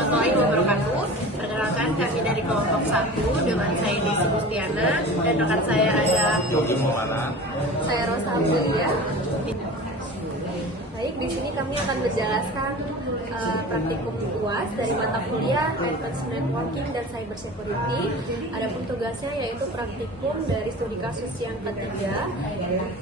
warahmatullahi wabarakatuh. Perkenalkan, kami dari kelompok 1 dengan saya Desi Gustiana dan rekan saya ada Saya Rosa Amelia. Baik, di sini kami akan menjelaskan praktikum UAS dari mata kuliah Advanced Networking dan Cyber Security. Adapun tugasnya yaitu praktikum dari studi kasus yang ketiga,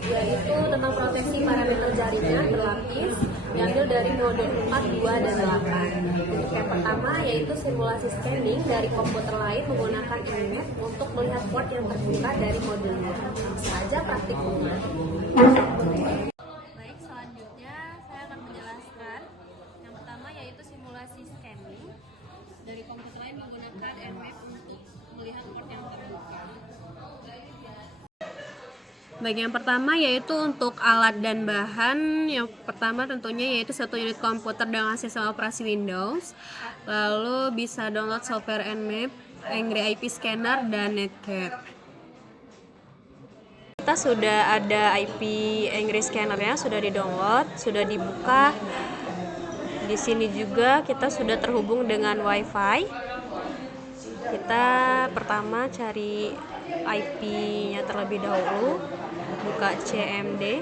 yaitu tentang proteksi parameter jaringan berlapis, diambil dari modul 4, 2, dan 8. Untuk yang pertama yaitu simulasi scanning dari komputer lain menggunakan Nmap untuk melihat port yang terbuka dari modulnya. Langsung aja praktikumnya. Baik, selanjutnya saya akan menjelaskan yang pertama yaitu simulasi scanning dari komputer lain menggunakan Nmap untuk melihat port yang terbuka. Baik, yang pertama yaitu untuk alat dan bahan. Yang pertama tentunya yaitu satu unit komputer dengan sistem operasi Windows. Lalu bisa download software Nmap, Angry IP Scanner, dan Netcat. Kita sudah ada IP Angry Scanner-nya, sudah di-download, sudah dibuka. Di sini juga kita sudah terhubung dengan WiFi. Kita pertama cari IP-nya terlebih dahulu, buka CMD.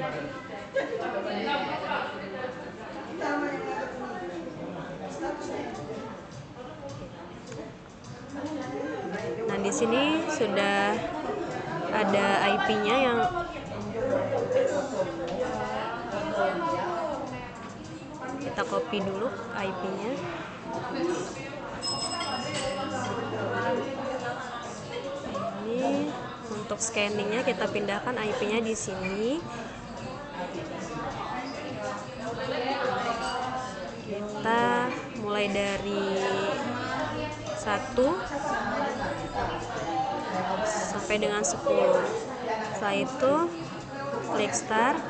Nah, di sini sudah ada IP-nya yang kita copy dulu IP-nya. Ini untuk scanningnya kita pindahkan IP-nya di sini. Kita mulai dari 1 sampai dengan 10. Setelah itu klik start.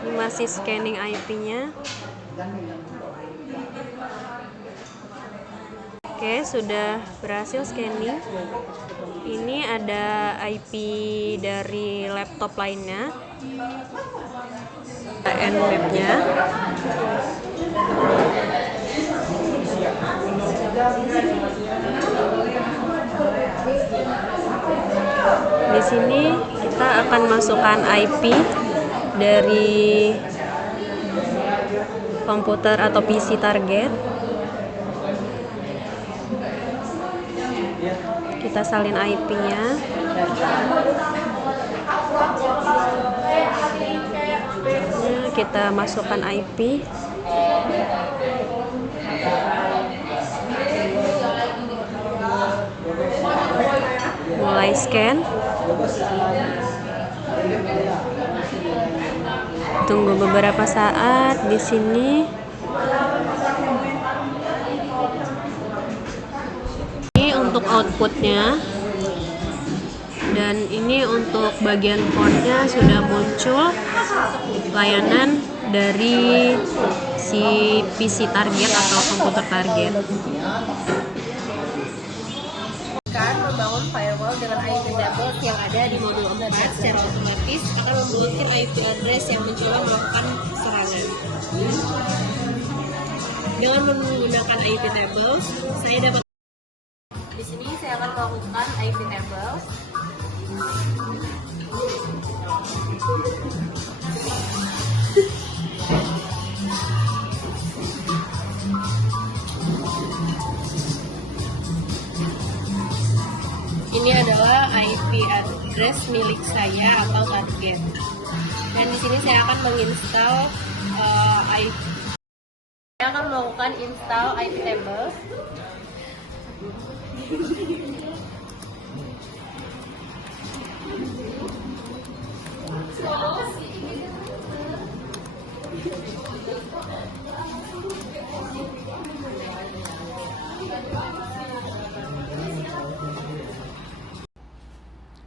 Ini masih scanning IP-nya. Oke, sudah berhasil scanning. Ini ada IP dari laptop lainnya, Nmap-nya. Di sini kita akan masukkan IP dari komputer atau PC target. Kita salin IP-nya. Kita masukkan IP. Mulai scan. Tunggu beberapa saat di sini. Ini untuk outputnya, dan ini untuk bagian portnya sudah muncul layanan dari si PC target atau komputer target. Membangun firewall dengan IP double yang ada di modul 4 secara otomatis akan memblokir IP address yang mencoba melakukan serangan. Dengan menggunakan IP tables, saya dapat di sini saya akan melakukan IP tables. Ini adalah IP address milik saya atau target. Dan di sini saya akan menginstal IP. Saya akan melakukan install IP tables.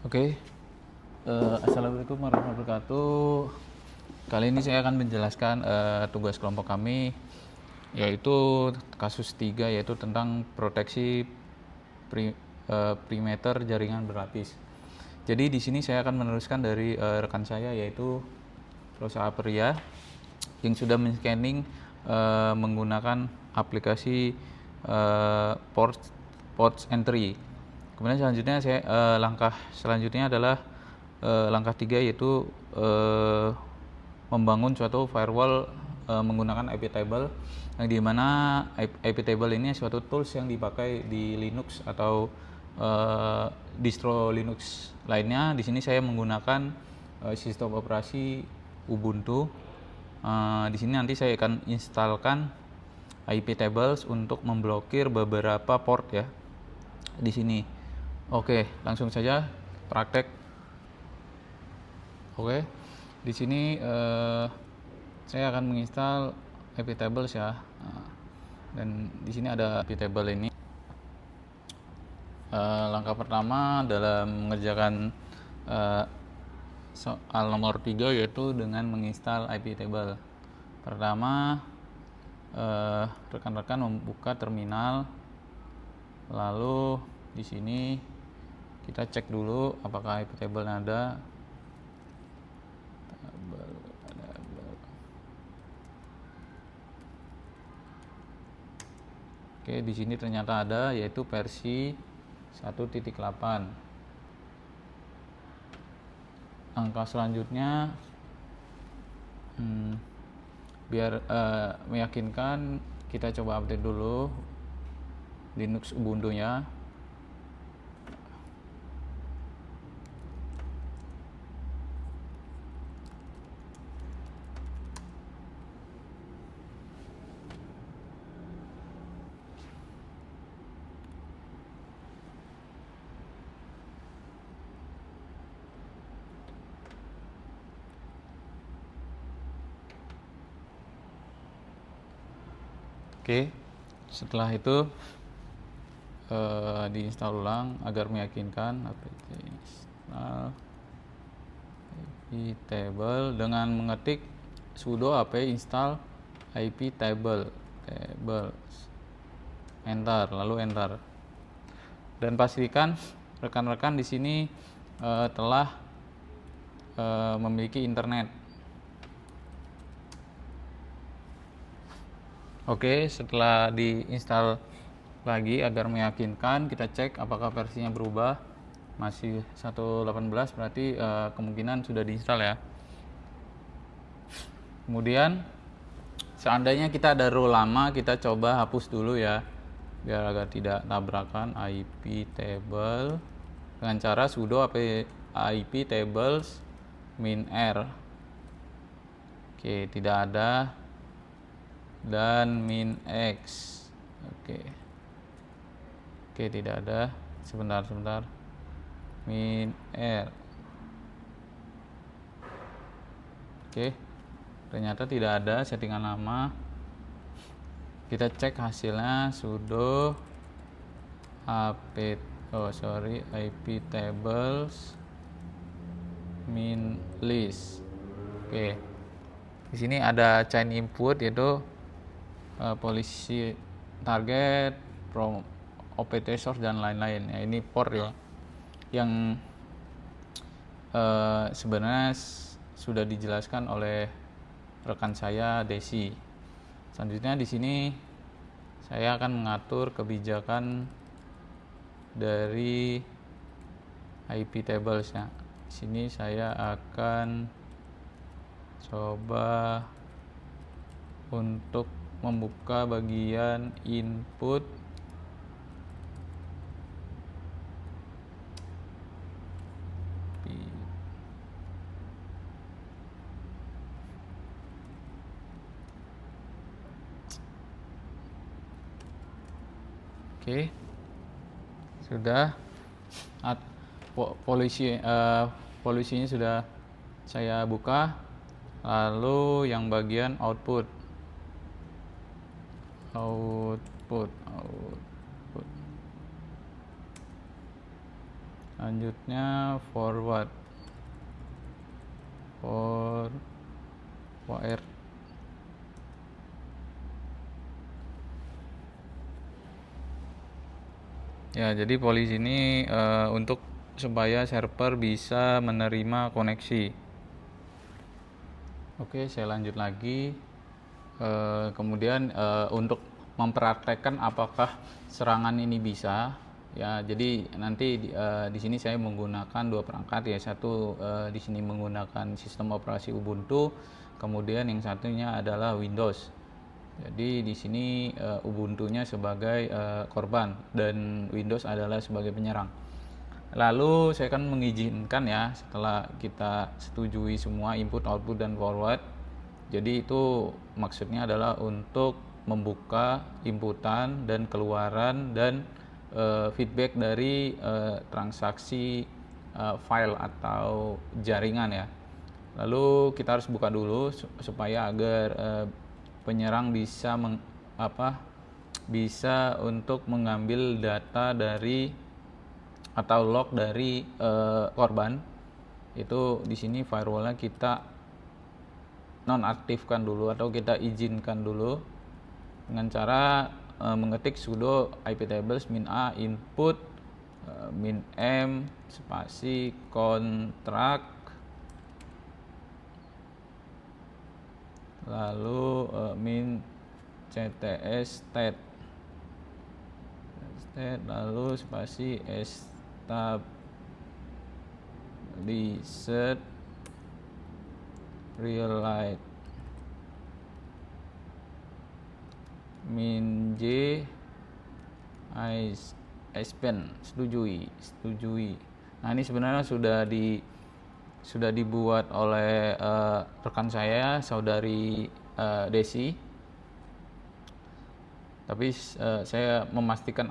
Oke, Assalamualaikum warahmatullahi wabarakatuh. Kali ini saya akan menjelaskan tugas kelompok kami, yaitu kasus 3, yaitu tentang proteksi perimeter jaringan berlapis. Jadi di sini saya akan meneruskan dari rekan saya, yaitu perusahaan pria yang sudah men-scanning menggunakan aplikasi ports entry. Kemudian selanjutnya langkah selanjutnya adalah langkah 3, yaitu membangun suatu firewall menggunakan IP table, yang dimana IP table ini suatu tools yang dipakai di Linux atau distro Linux lainnya. Di sini saya menggunakan sistem operasi Ubuntu. Di sini nanti saya akan instalkan IP tables untuk memblokir beberapa port ya di sini. Oke, langsung saja praktek. Oke, di sini saya akan menginstal IP tables ya. Dan di sini ada IP table ini. Langkah pertama dalam mengerjakan soal nomor 3 yaitu dengan menginstal IP table. Pertama, rekan-rekan membuka terminal, lalu di sini kita cek dulu apakah IP table ada. Oke, di sini ternyata ada, yaitu versi 1.8. Angka selanjutnya biar meyakinkan, kita coba update dulu Linux Ubuntu-nya. Oke, setelah itu diinstal ulang agar meyakinkan. apt install IP table dengan mengetik sudo apt install IP tables, enter, lalu enter, dan pastikan rekan-rekan di sini telah memiliki internet. Oke, setelah diinstal lagi agar meyakinkan, kita cek apakah versinya berubah. Masih 1.18, berarti kemungkinan sudah diinstal ya. Kemudian seandainya kita ada row lama, kita coba hapus dulu ya, biar agar tidak tabrakan. IP table dengan cara sudo IP tables -r. Oke, tidak ada. Dan -x. Oke, tidak ada. Sebentar. -r. Oke, ternyata tidak ada settingan lama. Kita cek hasilnya, sudo IP tables -list. Oke, di sini ada chain input, yaitu polisi target, from opt source dan lain-lain ya. Ini port ya yang sebenarnya sudah dijelaskan oleh rekan saya Desi. Selanjutnya di sini saya akan mengatur kebijakan dari IP tables ya. Di sini saya akan coba untuk membuka bagian input Oke, sudah. Polisinya sudah saya buka. Lalu yang bagian output. Selanjutnya forward. Ya, jadi polisi ini untuk supaya server bisa menerima koneksi. Oke, saya lanjut lagi. Kemudian untuk mempraktekkan apakah serangan ini bisa, ya. Jadi nanti di sini saya menggunakan dua perangkat, ya. Satu di sini menggunakan sistem operasi Ubuntu, kemudian yang satunya adalah Windows. Jadi di sini Ubuntu-nya sebagai korban dan Windows adalah sebagai penyerang. Lalu saya akan mengizinkan, ya, setelah kita setujui semua input, output, dan forward. Jadi itu maksudnya adalah untuk membuka inputan dan keluaran dan feedback dari transaksi file atau jaringan, ya. Lalu kita harus buka dulu supaya agar penyerang bisa bisa untuk mengambil data dari atau log dari korban. Itu di sini firewallnya kita nonaktifkan dulu atau kita izinkan dulu dengan cara mengetik sudo iptables -a input -m spasi kontrak, lalu cts state, lalu spasi established realize -j setujui. Nah, ini sebenarnya sudah dibuat oleh rekan saya, saudari Desi. Tapi saya memastikan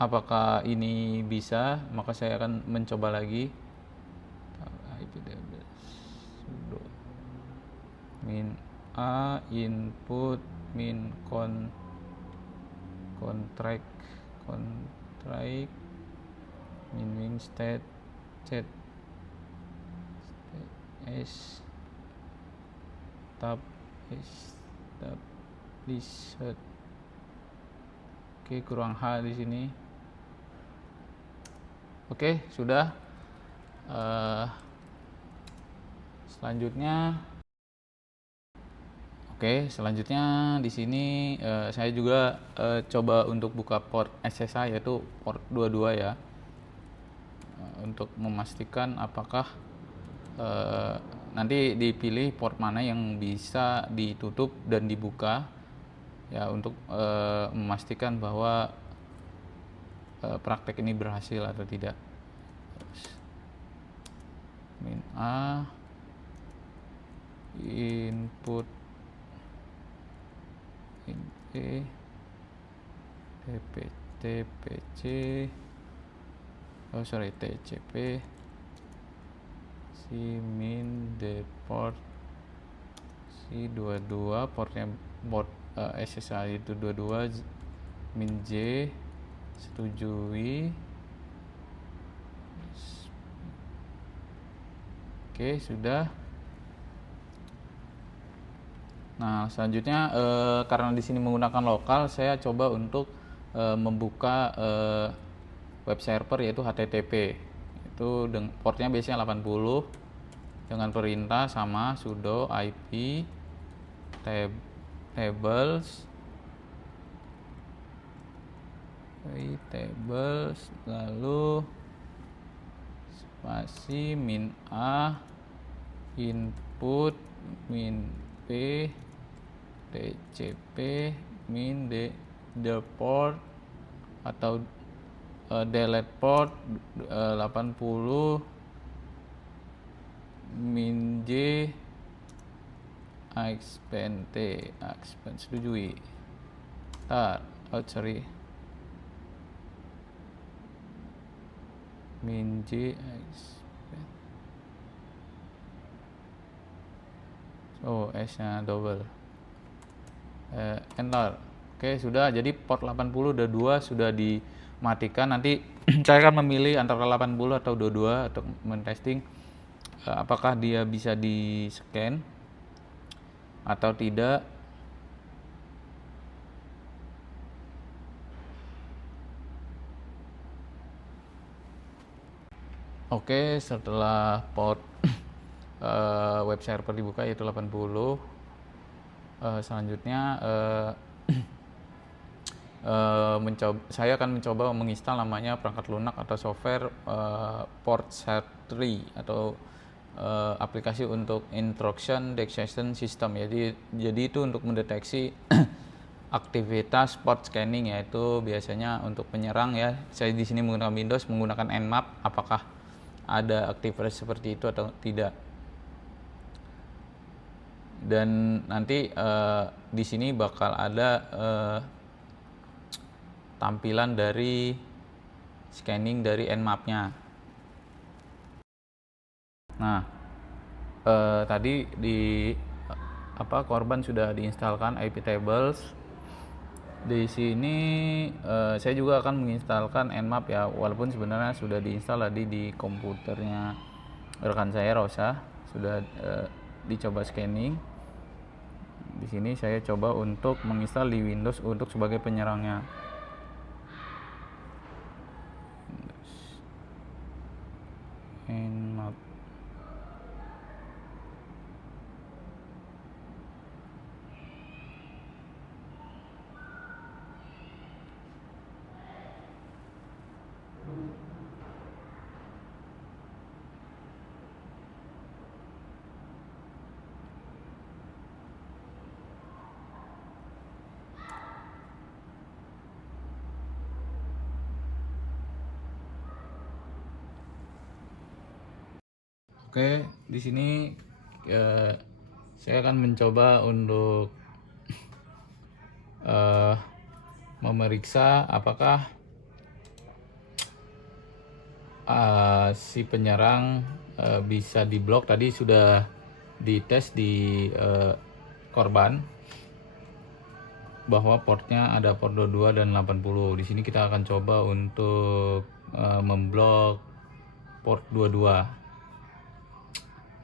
apakah ini bisa, maka saya akan mencoba lagi. Sudo -a input contract -win state established. Oke, kurang H di sini. Oke, sudah. Selanjutnya di sini saya juga coba untuk buka port SSH, yaitu port 22, ya. Untuk memastikan apakah nanti dipilih port mana yang bisa ditutup dan dibuka, ya, untuk memastikan bahwa praktek ini berhasil atau tidak. -a input TCP si min deport si 22, port SSH itu 22 min j setujui. Oke, sudah. Nah, selanjutnya karena di sini menggunakan lokal, saya coba untuk membuka web server, yaitu HTTP. Itu portnya biasanya 80 dengan perintah sama sudo ip tables lalu spasi -a input -p tcp deport atau delete port 80 -j expand setujui. -j expand. S nya double. Enter. Oke, sudah. Jadi port 80 udah 2 sudah dimatikan. Nanti saya akan memilih antara 80 atau 22 untuk men-testing apakah dia bisa di-scan atau tidak. Oke, setelah port web server dibuka yaitu 80. Selanjutnya saya akan mencoba menginstal namanya perangkat lunak atau software Port3 atau aplikasi untuk intrusion detection system. Jadi itu untuk mendeteksi aktivitas port scanning, yaitu biasanya untuk penyerang ya. Saya di sini menggunakan Windows menggunakan Nmap, apakah ada aktivitas seperti itu atau tidak. Dan nanti di sini bakal ada tampilan dari scanning dari Nmap-nya. Nah, tadi di korban sudah diinstalkan IP tables. Di sini saya juga akan menginstalkan Nmap ya, walaupun sebenarnya sudah diinstal tadi di komputernya rekan saya Rosa, sudah dicoba scanning. Di sini saya coba untuk menginstal di Windows untuk sebagai penyerangnya. Nmap. Oke, di sini saya akan mencoba untuk memeriksa apakah si penyerang bisa diblok. Tadi sudah dites di korban bahwa portnya ada port 22 dan 80. Di sini kita akan coba untuk memblok port 22.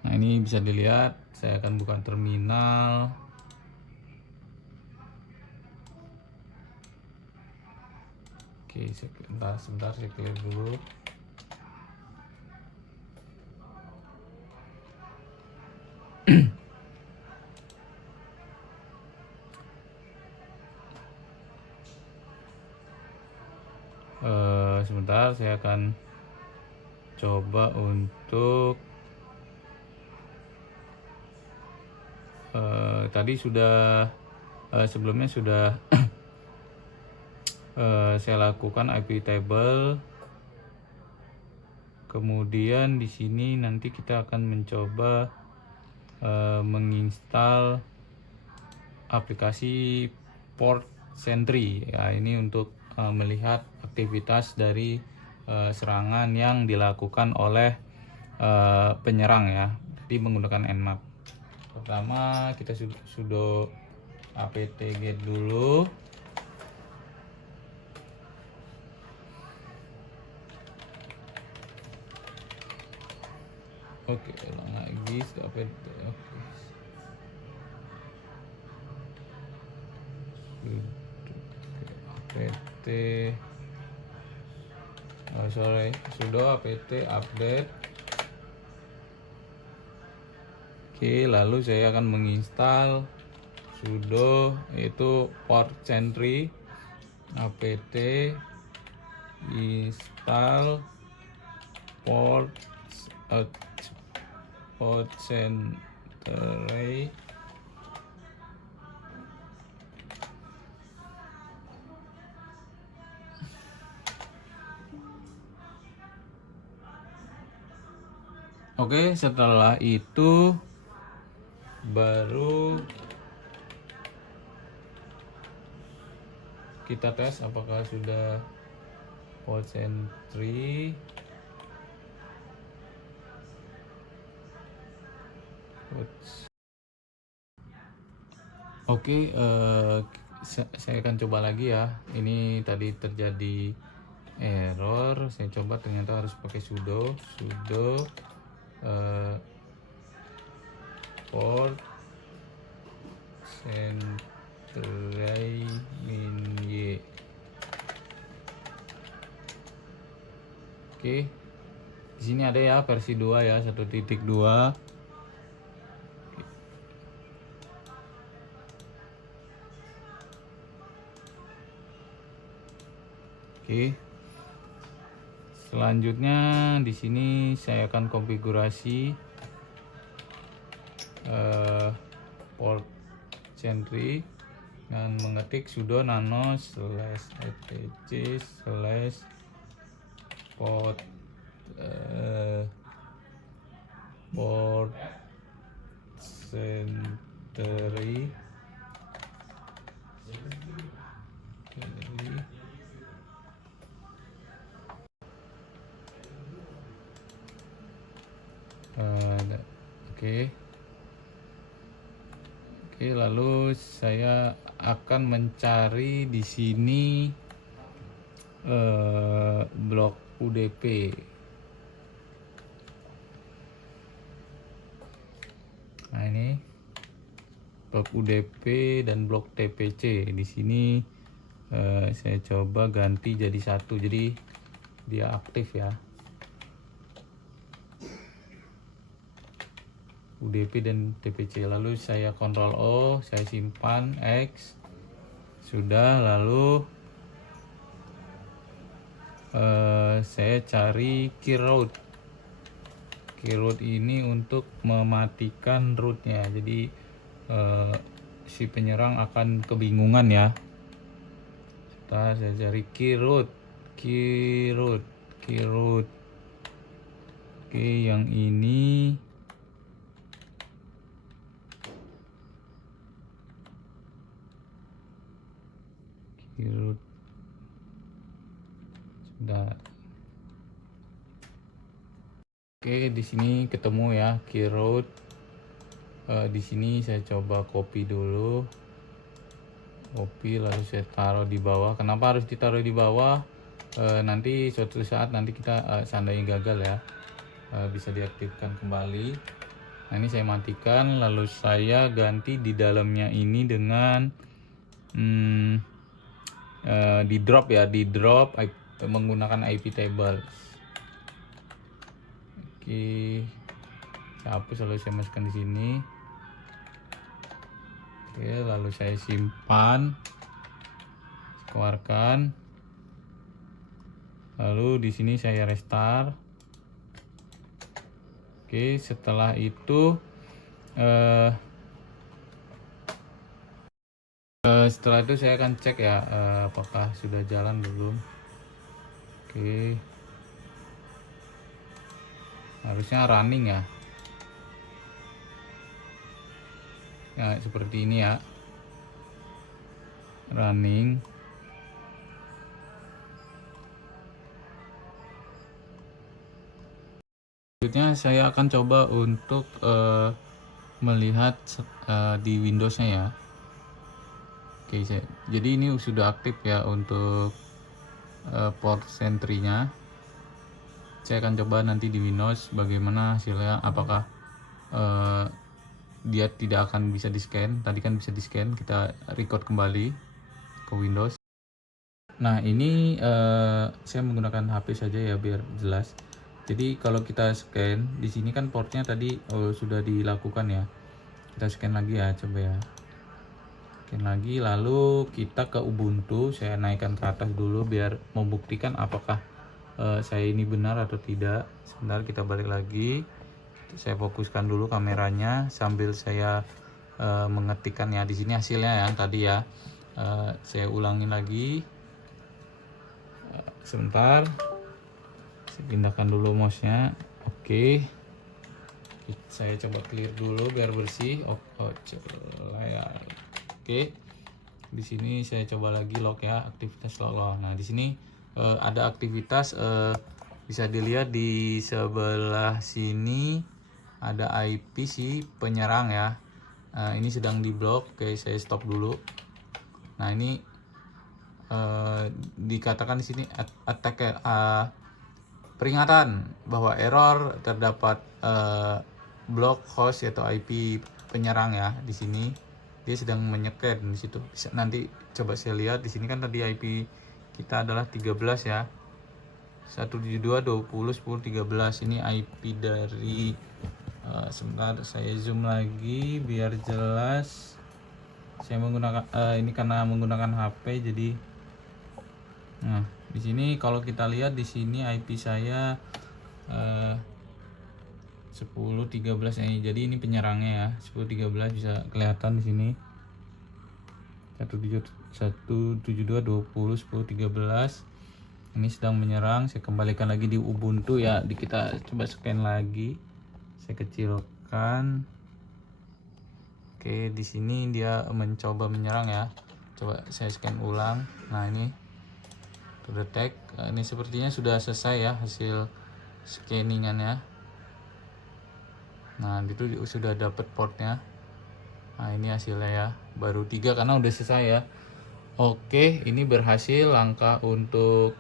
Nah, ini bisa dilihat, saya akan buka terminal. Oke, sebentar saya clear dulu. Sebentar, saya akan coba untuk tadi sudah sebelumnya sudah saya lakukan IP table. Kemudian di sini nanti kita akan mencoba menginstal aplikasi Port Sentry ya, ini untuk melihat aktivitas dari serangan yang dilakukan oleh penyerang ya. Jadi menggunakan Nmap. Pertama kita sudo apt-get dulu. Oke, ulang lagi apt. Oke. Sudo apt update. Oke, lalu saya akan menginstal sudo itu Port Sentry apt install Port Sentry. Oke, setelah itu baru kita tes apakah sudah Port Sentry. Oke, saya akan coba lagi ya. Ini tadi terjadi error. Saya coba, ternyata harus pakai sudo Port Sentry -y. Oke, di sini ada ya versi 2 ya, 1.2. Oke. Selanjutnya di sini saya akan konfigurasi port Sentry dan mengetik sudo nano /etc/ port port Sentry oke. Oke, lalu saya akan mencari di sini blok UDP. Nah, ini blok UDP dan blok TPC. Di sini saya coba ganti jadi satu, jadi dia aktif ya. UDP dan TPC. Lalu saya Ctrl O, saya simpan X. Sudah, lalu saya cari key route. Key route ini untuk mematikan rootnya. Jadi si penyerang akan kebingungan ya. Setelah saya cari key route. Oke, yang ini root sudah. Oke, di sini ketemu ya key route. Di sini saya coba copy dulu, lalu saya taruh di bawah. Kenapa harus ditaruh di bawah? Nanti suatu saat nanti kita seandainya gagal ya, bisa diaktifkan kembali. Nah, ini saya matikan, lalu saya ganti di dalamnya ini dengan di drop menggunakan IP tables. Oke, saya hapus lalu saya masukkan di sini. Oke, lalu saya simpan, keluarkan. Lalu di sini saya restart. Oke, setelah itu saya akan cek ya apakah sudah jalan belum. Oke, harusnya running ya. Ya seperti ini ya, running. Selanjutnya saya akan coba untuk melihat di Windowsnya ya. Oke, jadi ini sudah aktif ya untuk port Sentry-nya. Saya akan coba nanti di Windows bagaimana hasilnya, apakah dia tidak akan bisa di-scan. Tadi kan bisa di-scan, kita record kembali ke Windows. Nah, ini saya menggunakan HP saja ya biar jelas. Jadi kalau kita scan di sini kan portnya tadi sudah dilakukan ya. Kita scan lagi ya, coba ya. Scan lagi, lalu kita ke Ubuntu. Saya naikkan ke atas dulu biar membuktikan apakah saya ini benar atau tidak. Sebentar, kita balik lagi. Saya fokuskan dulu kameranya sambil saya mengetikkan ya. Di sini hasilnya yang tadi ya. Saya ulangi lagi. Sebentar. Saya pindahkan dulu mouse-nya. Oke. Saya coba clear dulu biar bersih. Oke. Di sini saya coba lagi log ya, aktivitas log. Nah, di sini ada aktivitas bisa dilihat di sebelah sini ada IP si penyerang ya. Ini sedang diblok. Oke, saya stop dulu. Nah, ini dikatakan di sini attack peringatan bahwa error terdapat blok host yaitu IP penyerang ya. Di sini dia sedang menyekat di situ. Nanti coba saya lihat di sini kan tadi IP kita adalah 13 ya. 172.20.10.13 ini IP dari sebentar saya zoom lagi biar jelas. Saya menggunakan ini karena menggunakan HP jadi Di sini kalau kita lihat di sini IP saya 1013 ini. Jadi ini penyerangnya ya. 1013 bisa kelihatan di sini. 172.20 1013. Ini sedang menyerang. Saya kembalikan lagi di Ubuntu ya. Kita coba scan lagi. Saya kecilkan. Oke, di sini dia mencoba menyerang ya. Coba saya scan ulang. Nah, ini to detect. Ini sepertinya sudah selesai ya hasil scanningannya. Nah, itu sudah dapat portnya. Nah, ini hasilnya ya. Baru 3 karena udah selesai ya. Oke, ini berhasil langkah untuk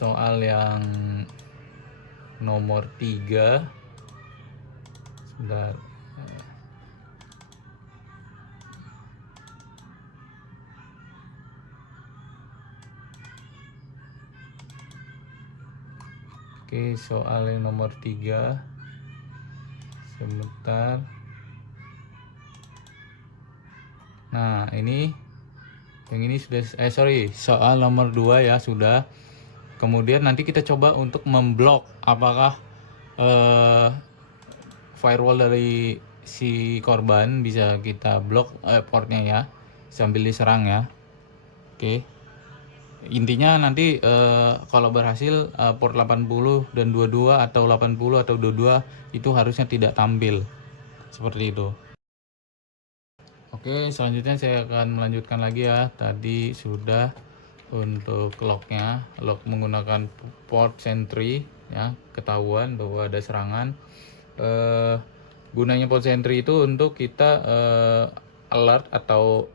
soal yang nomor 3. Sebentar. Oke, soal yang nomor 3. Sebentar. Nah, ini yang ini sudah soal nomor 2 ya sudah. Kemudian nanti kita coba untuk memblok apakah firewall dari si korban bisa kita blok portnya ya sambil diserang ya. Oke. Intinya nanti kalau berhasil port 80 dan 22 atau 80 atau 22 itu harusnya tidak tampil. Seperti itu. Oke, selanjutnya saya akan melanjutkan lagi ya. Tadi sudah untuk lognya, log menggunakan port sentry ya, ketahuan bahwa ada serangan. Gunanya port sentry itu untuk kita alert atau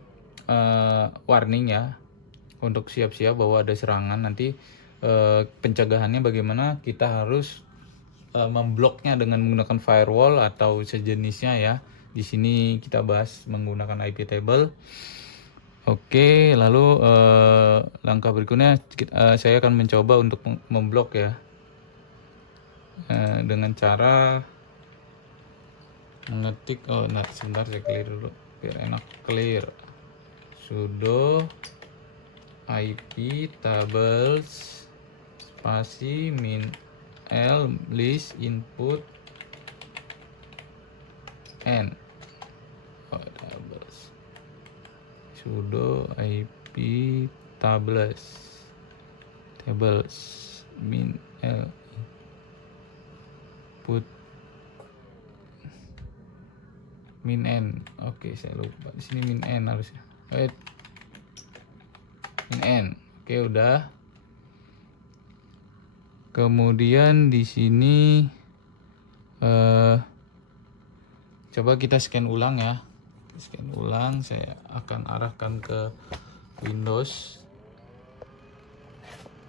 warning ya, untuk siap-siap bahwa ada serangan. Nanti pencegahannya bagaimana, kita harus membloknya dengan menggunakan firewall atau sejenisnya ya. Di sini kita bahas menggunakan IP table. Oke, lalu langkah berikutnya saya akan mencoba untuk memblok ya, dengan cara mengetik. Nah sebentar saya clear dulu biar enak clear. Sudo IP tables spasi min l list input n tables. Sudo IP tables min l input min n. Oke, saya lupa di sini min n harusnya. Min n. Oke, udah. Kemudian di sini coba kita scan ulang ya. Scan ulang, saya akan arahkan ke Windows.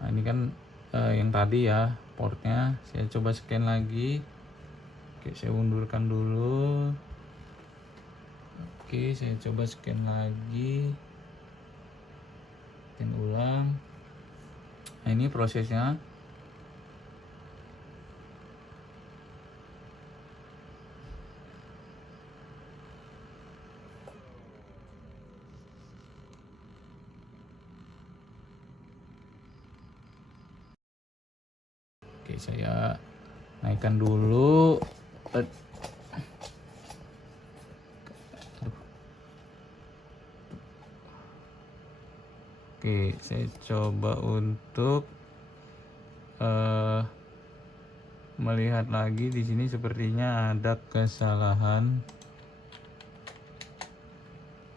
Nah, ini kan yang tadi ya portnya. Saya coba scan lagi. Oke, saya undurkan dulu. Oke, saya coba scan lagi. Scan ulang. Nah, ini prosesnya. Oke, saya naikkan dulu. Oke, saya coba untuk melihat lagi. Di sini sepertinya ada kesalahan.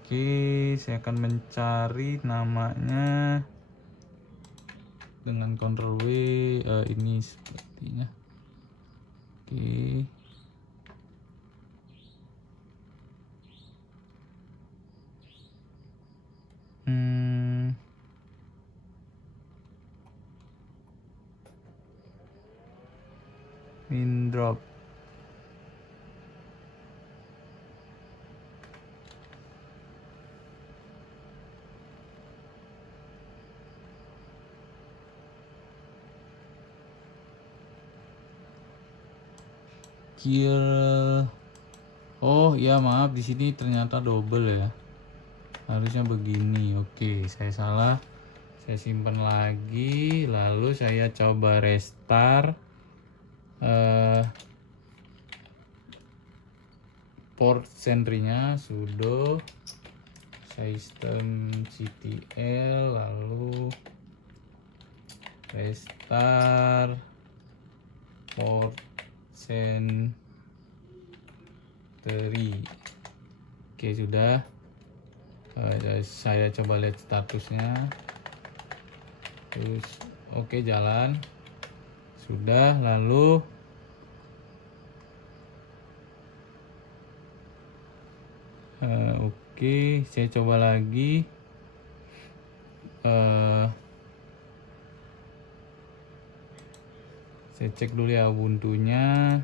Oke, saya akan mencari namanya dengan Ctrl W. Ini sepertinya. Oke. Min drop. Kill Oh iya, maaf, di sini ternyata double ya. Harusnya begini. Oke, saya salah. Saya simpan lagi, lalu saya coba restart eh, port sentry-nya, sudo systemctl, lalu restart port sentry. Oke, sudah. Saya coba lihat statusnya. Terus oke, jalan. Sudah, lalu oke, saya coba lagi. Saya cek dulu ya Ubuntu-nya.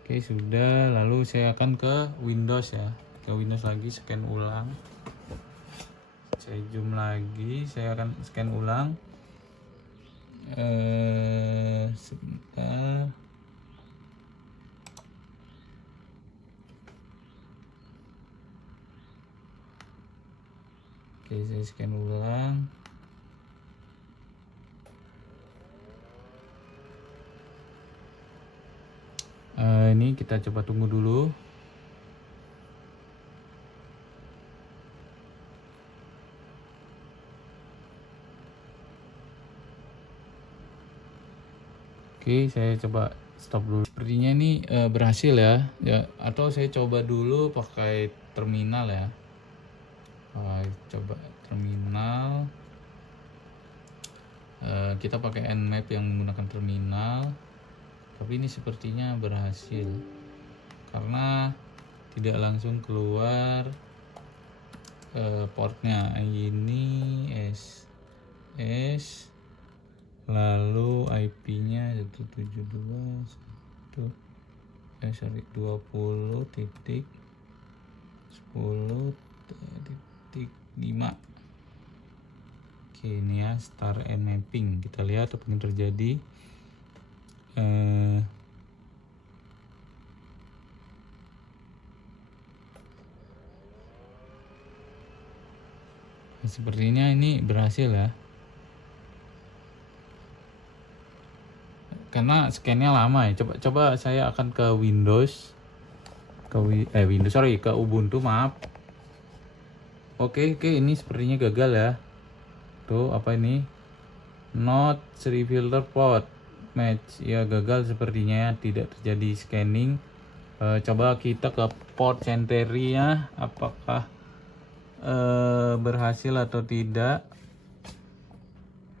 Oke, sudah. Lalu saya akan ke Windows ya. Ke Windows lagi, scan ulang. Saya zoom lagi, saya akan scan ulang. Sebentar. Oke, saya scan ulang. Ini kita coba tunggu dulu. Oke, saya coba stop dulu. Sepertinya ini berhasil ya. Ya, atau saya coba dulu pakai terminal ya. Coba terminal. Kita pakai Nmap yang menggunakan terminal. Tapi ini sepertinya berhasil karena tidak langsung keluar portnya. Ini SS, lalu IP-nya 172.20.10.5. Oke, ini ya start and mapping. Kita lihat apa yang terjadi. Sepertinya ini berhasil ya, karena scan-nya lama ya. Coba saya akan ke Windows, ke Ubuntu, maaf. Oke, ini sepertinya gagal ya. Tuh, apa ini? Not 3 filter port match. Ya, gagal sepertinya ya, tidak terjadi scanning. Coba kita ke port sentry-nya, apakah berhasil atau tidak.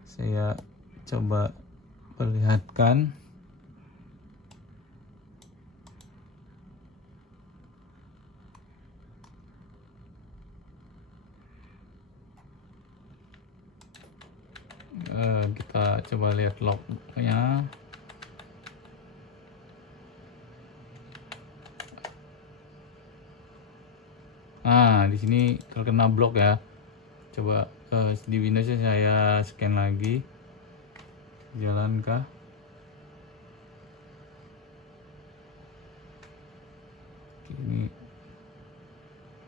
Saya coba perlihatkan. Kita coba lihat lognya. Di sini terkena blok ya. Coba di Windows saya scan lagi. Jalan kah?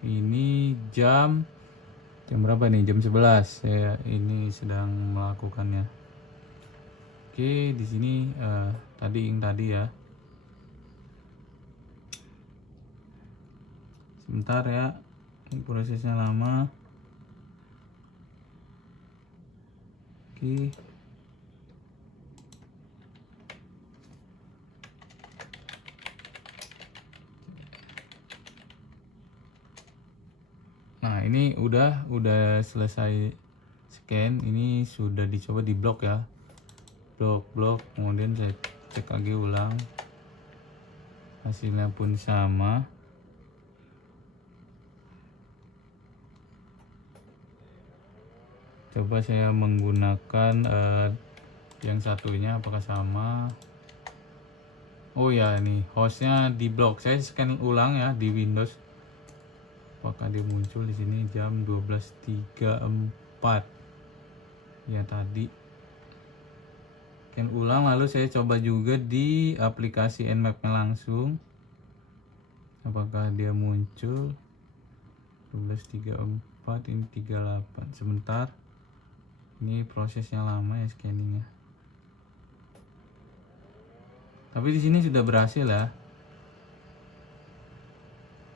Ini jam berapa nih? Jam 11. Saya ini sedang melakukannya. Oke, di sini tadi ya. Sebentar ya. Ini prosesnya lama. Oke. Nah, ini udah selesai scan. Ini sudah dicoba di blok ya. Blok. Kemudian saya cek lagi ulang. Hasilnya pun sama. Coba saya menggunakan yang satunya, apakah sama? Oh ya, ini hostnya di blok. Saya scan ulang ya di Windows. Apakah dia muncul di sini jam 12.34? Ya, tadi. Scan ulang, lalu saya coba juga di aplikasi Nmap-nya langsung. apakah dia muncul. 12.34, ini 38. Sebentar, ini prosesnya lama ya scanningnya, tapi di sini sudah berhasil ya.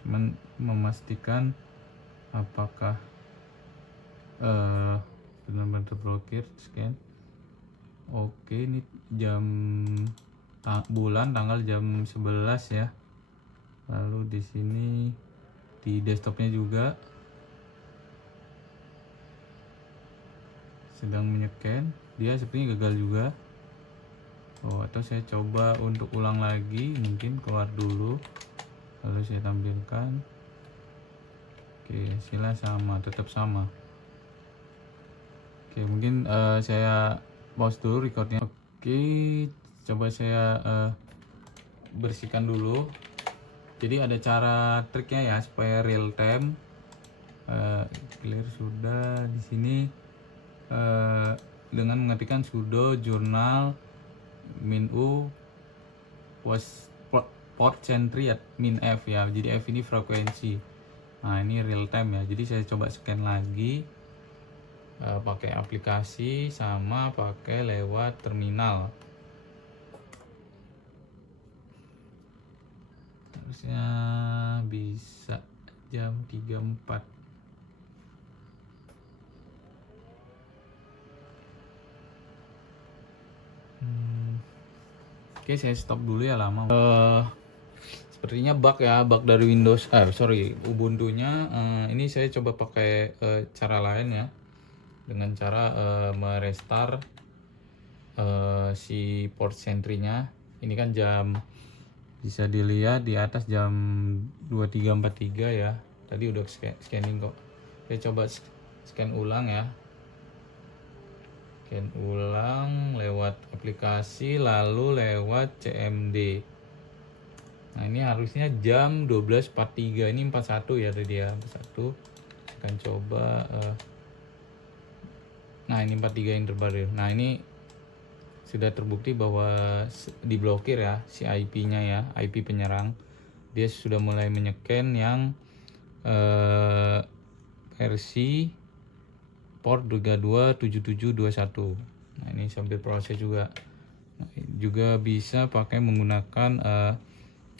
Cuman memastikan apakah benar-benar terblokir scan. Oke, ini jam bulan tanggal jam 11 ya. Lalu di sini di desktopnya juga sedang menycan, dia sepertinya gagal juga. Atau saya coba untuk ulang lagi, mungkin keluar dulu lalu saya tampilkan. Oke, hasilnya sama, tetap sama. Oke, mungkin saya pause dulu recordnya. Oke, coba saya bersihkan dulu. Jadi ada cara triknya ya supaya real time. Clear sudah di sini dengan mengetikkan sudo journal -u port century -f ya. Jadi F ini frekuensi. Nah, ini real time ya. Jadi saya coba scan lagi pakai aplikasi sama pakai lewat terminal. Harusnya bisa jam 34. Oke, saya stop dulu ya, lama. Sepertinya bug ya, bug dari Windows, Ubuntu-nya. Ini saya coba pakai cara lain ya, dengan cara merestart si port century-nya. Ini kan jam, bisa dilihat di atas jam 23.43 ya. Tadi udah scanning kok. Saya coba scan ulang ya. Scan ulang lewat aplikasi lalu lewat CMD. Nah, ini harusnya jam 12.43, ini 41 ya tadi ya, 41. Akan coba nah, ini 43 yang terbaru. Nah, ini sudah terbukti bahwa diblokir ya si IP-nya ya, IP penyerang. Dia sudah mulai menyeken yang versi port 327721. Nah, ini sambil proses juga. Nah, juga bisa pakai menggunakan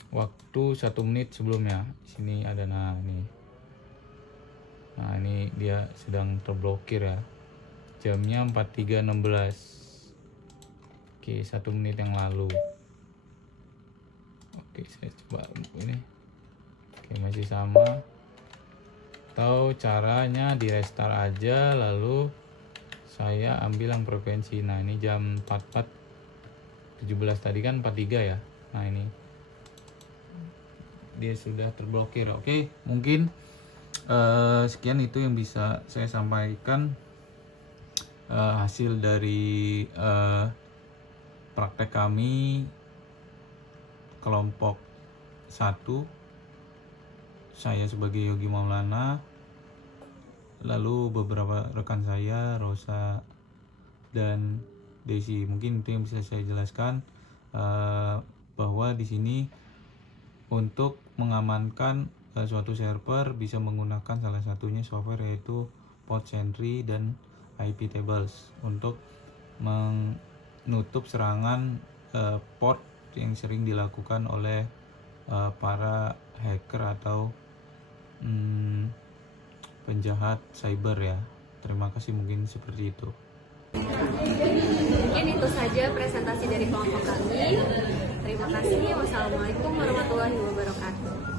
waktu 1 menit sebelumnya. Sini ada, nah ini. Nah, ini dia sedang terblokir ya. Jamnya 43.16. Oke, 1 menit yang lalu. Oke, saya coba ini. Oke, masih sama. Atau caranya di restart aja, lalu saya ambil yang frekuensi. Nah, ini jam 44.17 tadi kan 43 ya. Nah, ini dia sudah terblokir. Oke, mungkin sekian itu yang bisa saya sampaikan hasil dari praktek kami kelompok 1. Saya sebagai Yogi Maulana, lalu beberapa rekan saya, Rosa dan Desi. Mungkin itu yang bisa saya jelaskan, bahwa di sini untuk mengamankan suatu server bisa menggunakan salah satunya software, yaitu Port Sentry dan IP Tables, untuk menutup serangan port yang sering dilakukan oleh para hacker atau penjahat cyber ya. Terima kasih, mungkin seperti itu. Mungkin itu saja presentasi dari kelompok kami. Terima kasih. Wassalamualaikum warahmatullahi wabarakatuh.